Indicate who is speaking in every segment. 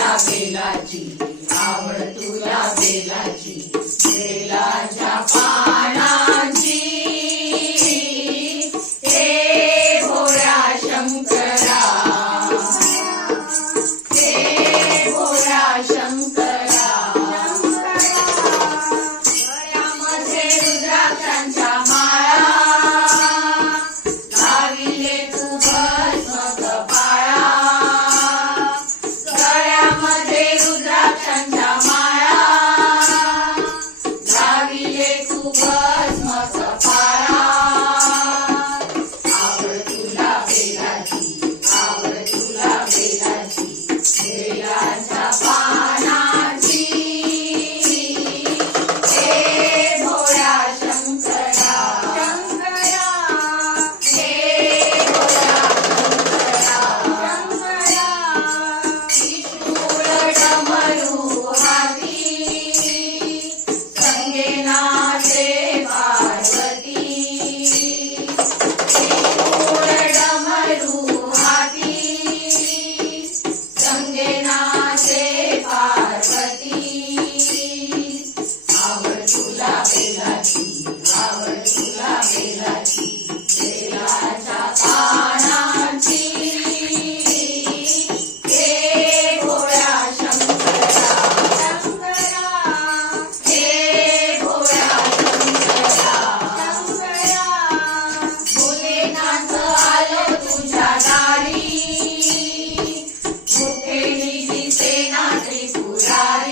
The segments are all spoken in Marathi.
Speaker 1: तुला बेलाची आवड तुला बेलाची बेलाच्या हे शंकरा हे भोळ्या शंकरा. रुद्राक्षांच्या paid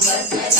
Speaker 1: Thank you.